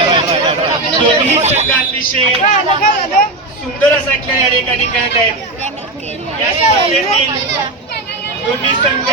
दोन्ही संघांविषयी सुंदर असा खेळ या ठिकाणी खेळत आहेत. या स्पर्धेतील दोन्ही संघ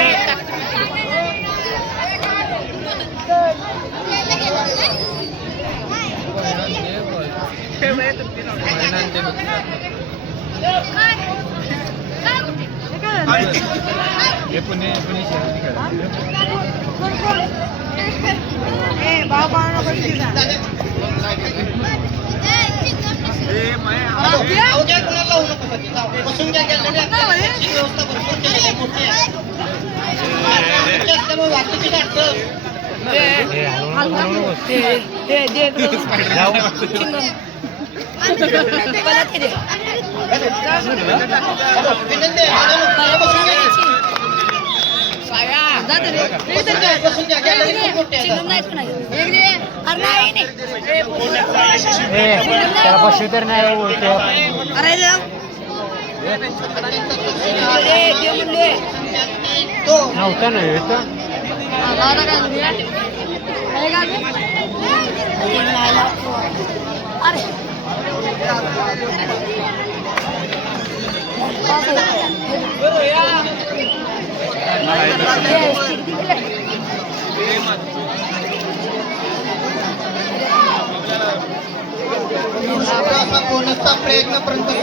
प्रयत्न परंतु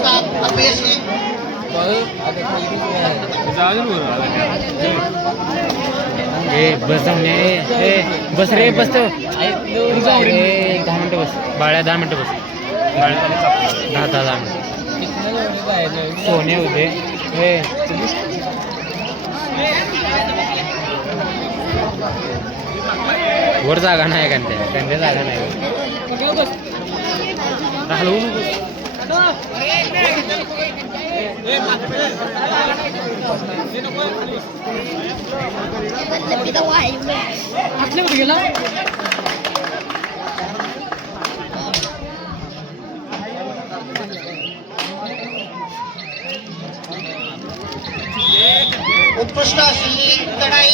अपयशी बस रे बस 10 मिनिटं बस बाळ्या 10 मिनिटं बस बाळ्या 10 मिनिटं सोने होते हे वर जागा नाही कंद्या जागा नाही हलवू गेला उत्कृष्ट अशी लढाई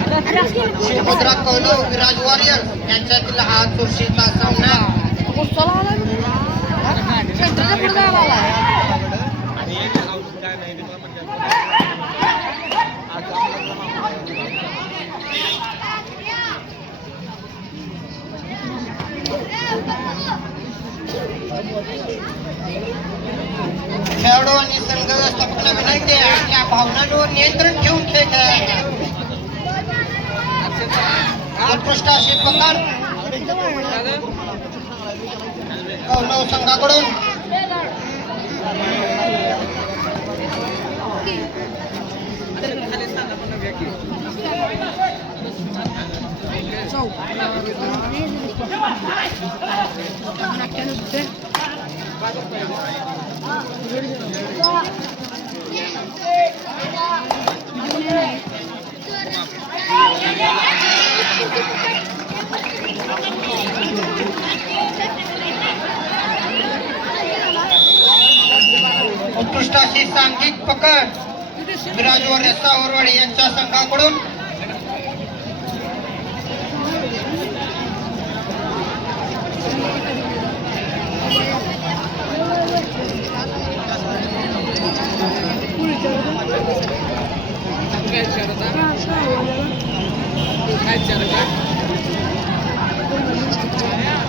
शिवभद्रा कौलव विराज वॉरियर यांच्यातील हा चुरशीचा सामना खेळाडू आणि संघ व्यवस्थापकांना विनंती आहे आपल्या भावनांवर नियंत्रण ठेवून खेळत उत्कृष्ट अशी पकड कौरव संघाकडून उत्कृष्ट अशी सांघिक पकड विराजवर सावरवाडी यांच्या संघाकडून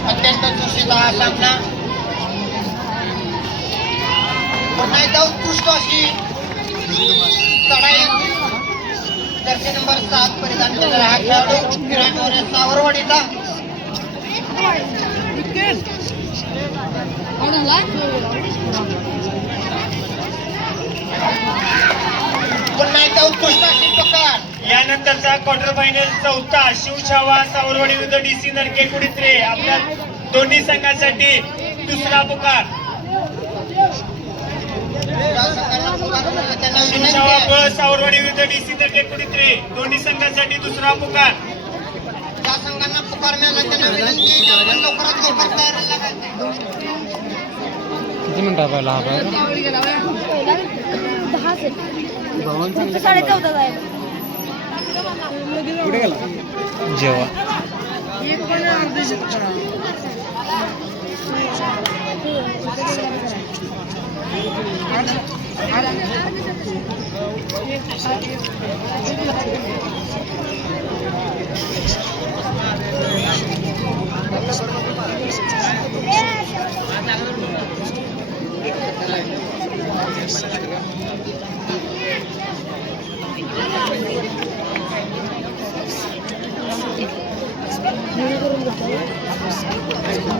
अत्यंत चुरशीचा हा सामना पुन्हा एकदा उत्कृष्ट अशी चढाई जर्सी नंबर 7 परिधान केलेला हा खेळाडू विराट सावरवाडीचा. पुन्हा एकदा उत्कृष्ट अशी पकड. यानंतरचा क्वार्टर फायनल चौथा शिवछावा सावरवाडी विरुद्ध DC नरके कुडित्रे. आपल्या दोन्ही संघांसाठी दुसरा पुकार. ज्या संघांना पुकार मिळाला त्यांना विनंती शिवछावा आहे. ब सावरवाडी विरुद्ध DC नरके कुडित्रे. दोन्ही संघांसाठी दुसरा पुकार. ज्या संघांना पुकार मिळाला त्यांना विनंती आहे की आपण लवकरात लवकर तयार राहायला पाहिजे. किती मिनिटं पहिला हा बाहेर 14:30 आहे. कुठे गेला जेव्हा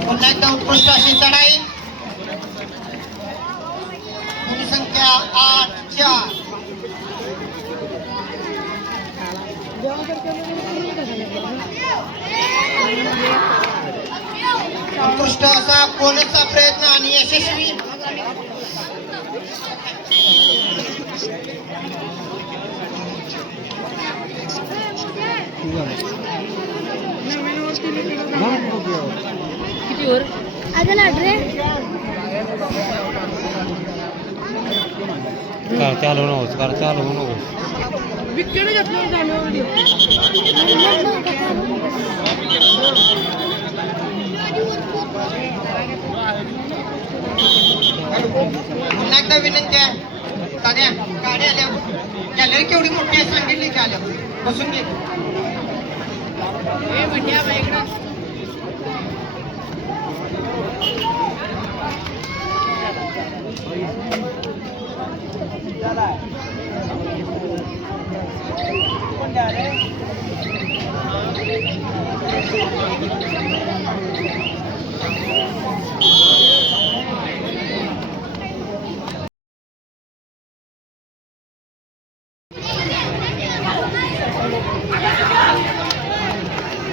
पुन्हा एकदा उत्कृष्ट अशी चढाई. गुण संख्या 8-4. उत्कृष्ट असा कोणचा प्रयत्न आणि यशस्वी. किती वर अजून आठरे काय चालू नकोस काय चालू नकोस विकेट घेतलं जाणवली. पुन्हा एकदा विनंती आहे. साध्या गाडी आल्या गॅलरी केवढी मोठी आहे सांगितली की आल्या बसून घे.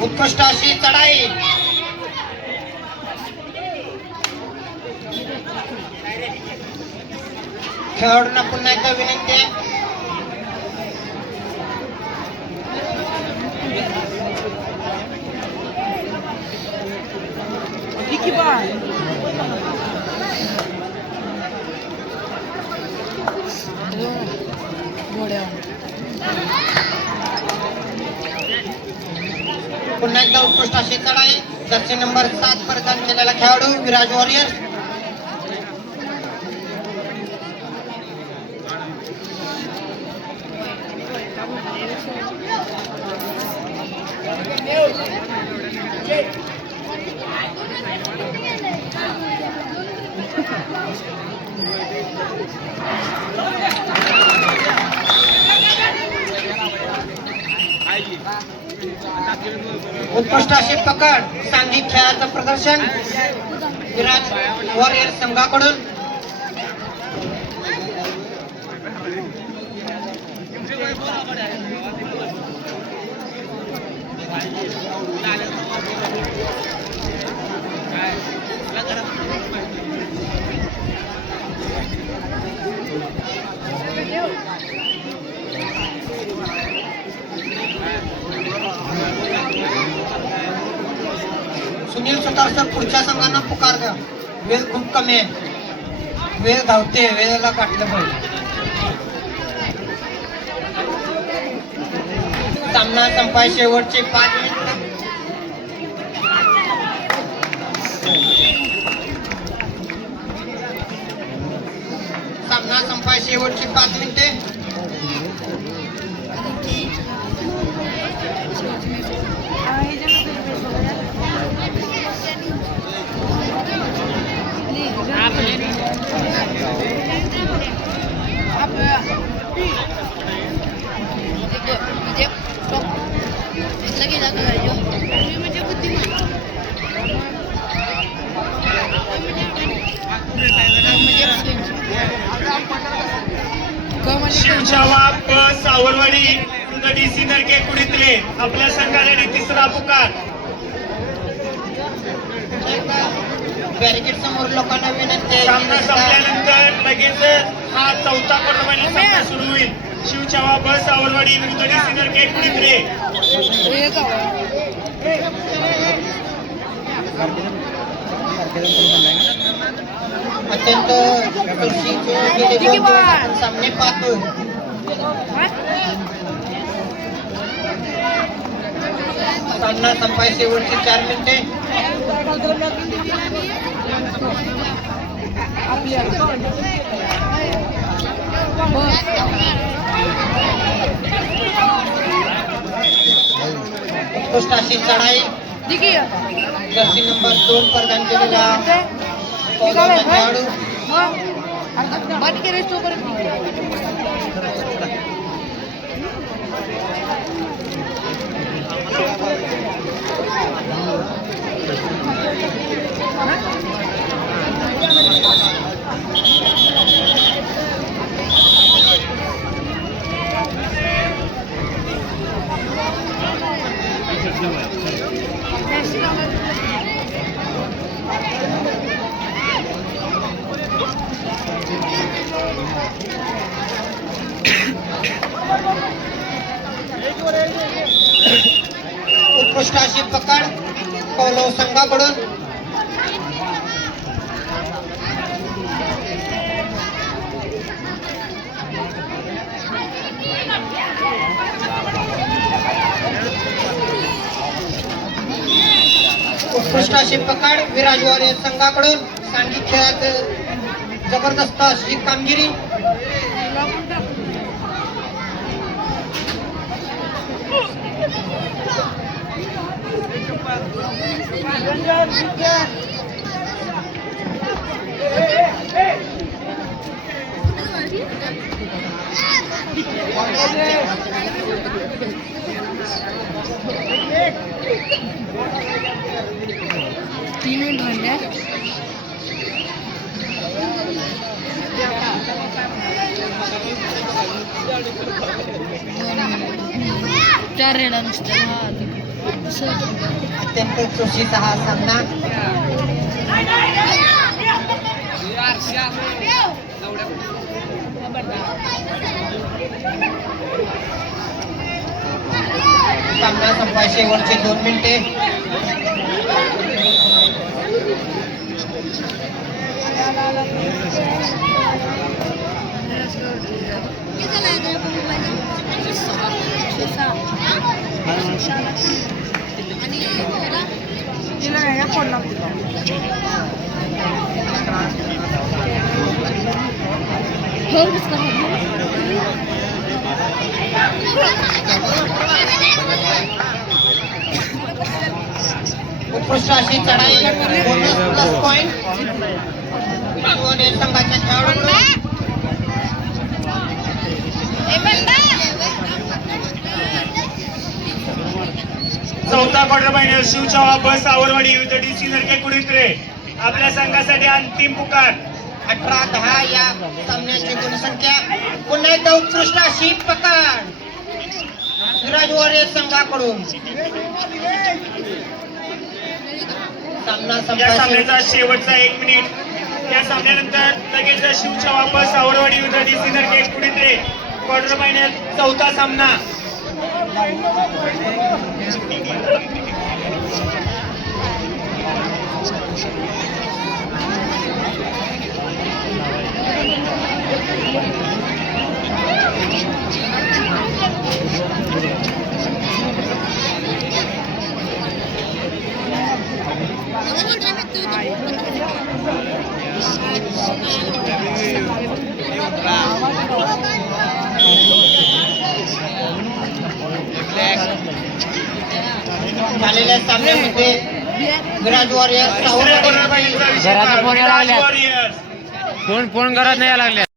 उत्कृष्ट अशी चढाई. खेळाडूंना पुन्हा एकदा विनंती आहे. पुन्हा एकदा उत्कृष्ट अशी चढाई. जर्सी नंबर 7 परिधान केलेला खेळाडू विराज वॉरियर. उत्कृष्ट अशी पकड. सांघिक खेळाचं प्रदर्शन विराज वॉरियर संघाकडून. सुनील सुतार सर पुढच्या संघांना पुकार द्या. वेळ खूप कमी आहे. वेळ धावते. वेळेला गाठलं पाहिजे. सामना संपाय शेवटचे 5 मिनिट. सामना संपाय शेवटची 5 मिनिटे. म्हणजे बुद्धिमान शिवछावा प सावरवाडी विरुद्ध डीसी नरके कुडीतले आपल्या संघासाठी तिसरा पुकार. बॅरिकेड समोर लोकांना विनंती आहे सामना की संपल्यानंतर लगेच हा चौथा क्वार्टरफायनल सामना सुरू होईल. शिवछावा ब सावरवाडी विरुद्ध डीसी नरके कुडीतले. अत्यंत चुरशीचे गेले 2 दिवस आपण सामने पाहतोय. सामना संपाय शेवटची 4 मिनिटे. उत्कृष्ट अशी चढाई जर्सी नंबर 2 प्रदान केलेला पौलाचा खेळाडू. उत्कृष्ट अशी पकड पौलव संघाकडून. उत्कृष्ट अशी पकड विराज वॉरियर संघाकडून. सांघिक खेळात जबरदस्त अशी कामगिरी. तीन मिनिट झाले. चार रेडा नुसत्या. अत्यंत चुरशीचा हा सामना. सामना संपाय शेवटचे 2 मिनिटे. उत्कृष्ट अशी चढाई. बोनस प्लस पॉइंट संघाच्या खेळाडूंकडून. चौथा क्वार्टर फायनल शिवछावा ब सावरवाडी विरुद्ध डीसी नरके कुडीतले आपल्या संघासाठी अंतिम पुकार. 18-10 या सामन्याची गुणसंख्या. पुन्हा एकदा उत्कृष्ट अशी पकड विराज वॉरियर संघाकडून. सामना या संपायचा सामन्याचा शेवटचा 1 मिनिट. या सामन्यानंतर लगेच शिवछावा ब सावरवाडी विरुद्ध डीसी नरके कुडीतले क्वार्टर फायनल चौथा सामना. झालेल्या सामन्यामध्ये विराज वॉरियर तिसऱ्या क्वार्टर फायनलचा विषय घरात फोन यायला विराज लागल्यात. वॉरियर्स फोन घरात नाही यायला लागले.